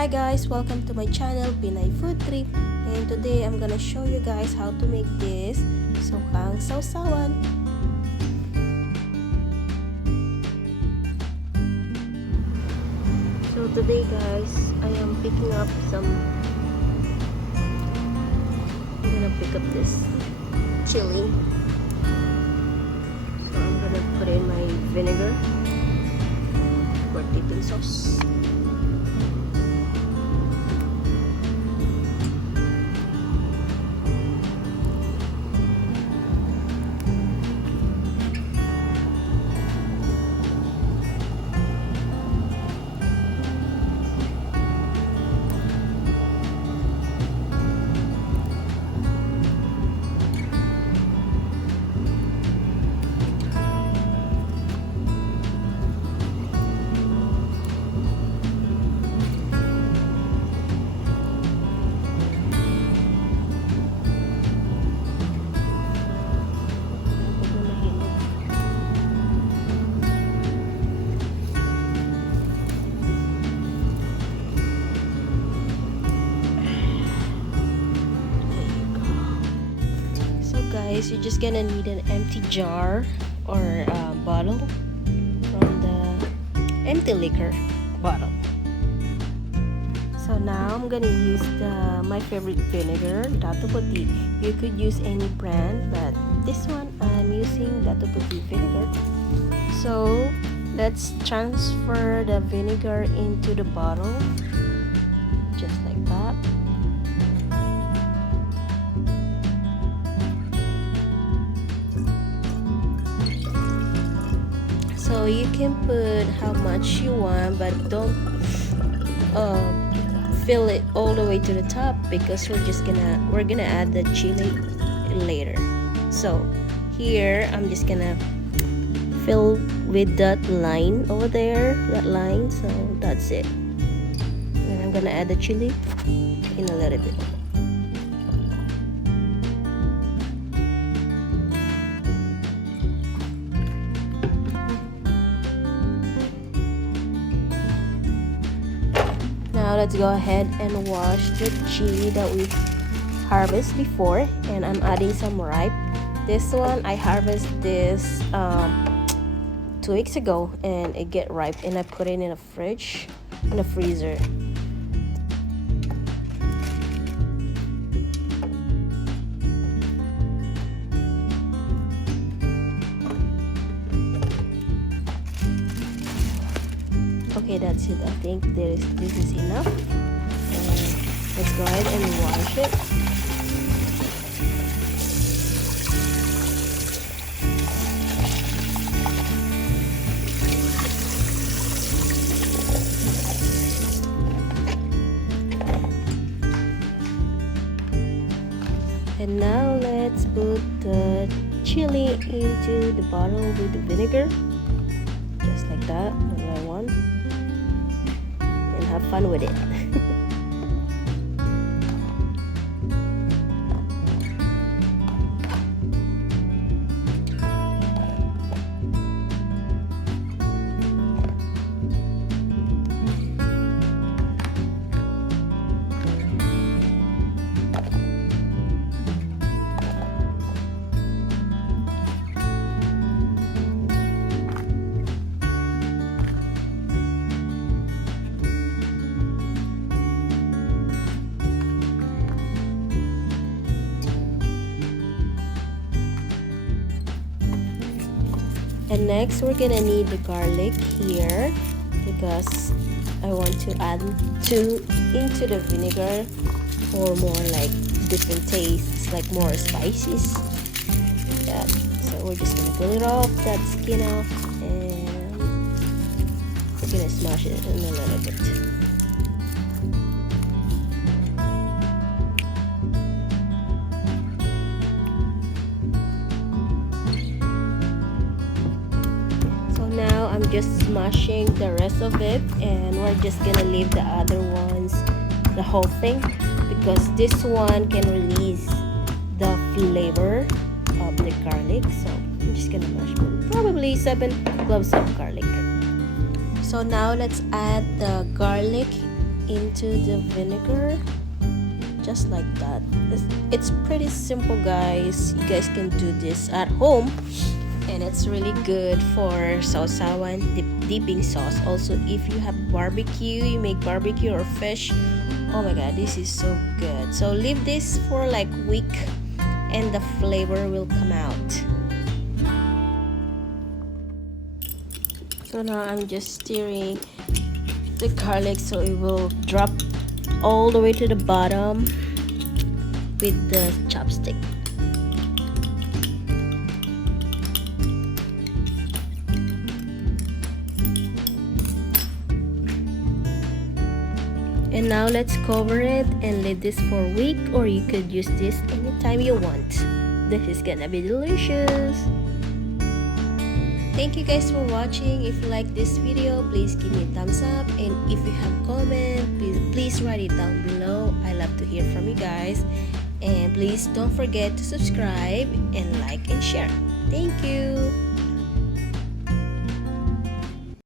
Hi guys, welcome to my channel Pinay Food Trip, and today I'm gonna show you guys how to make this sukang SAW-SAWAN. So today guys, I am picking up I'm gonna pick up this chili. So I'm gonna put in my vinegar for dipping sauce. Guys, you're just gonna need an empty jar or bottle from the empty liquor bottle. So now I'm gonna use my favorite vinegar, Dato Puti. You could use any brand, but this one I'm using Dato Puti vinegar. So let's transfer the vinegar into the bottle, just like that. So you can put how much you want, but don't fill it all the way to the top, because we're gonna add the chili later. So here I'm just gonna fill with that line over there, that line. So that's it. And I'm gonna add the chili in a little bit. Now let's go ahead and wash the chili that we harvested before, and I'm adding some ripe. This one I harvested this 2 weeks ago, and it get ripe, and I put it in a freezer. Okay, that's it. I think this is enough. And let's go ahead and wash it. And now let's put the chili into the bottle with the vinegar, just like that, one by one. Have fun with it. And next we're gonna need the garlic here, because I want to add into the vinegar for more like different tastes, like more spices. Yeah. So we're just gonna pull it off, that skin off, and we're gonna smash it in a little bit. Now I'm just smashing the rest of it, and we're just gonna leave the other ones, the whole thing, because this one can release the flavor of the garlic. So I'm just gonna mash probably 7 cloves of garlic. So now let's add the garlic into the vinegar, just like that. It's pretty simple, guys. You guys can do this at home, and it's really good for sausawan dipping sauce. Also, if you have barbecue, you make barbecue or fish, oh my god, this is so good. So leave this for like a week and the flavor will come out. So now I'm just stirring the garlic so it will drop all the way to the bottom with the chopstick. And now let's cover it and leave this for a week, or you could use this anytime you want. This is gonna be delicious. Thank you guys for watching. If you like this video, please give me a thumbs up, and if you have comment, please write it down below. I love to hear from you guys, and please don't forget to subscribe and like and share. Thank you.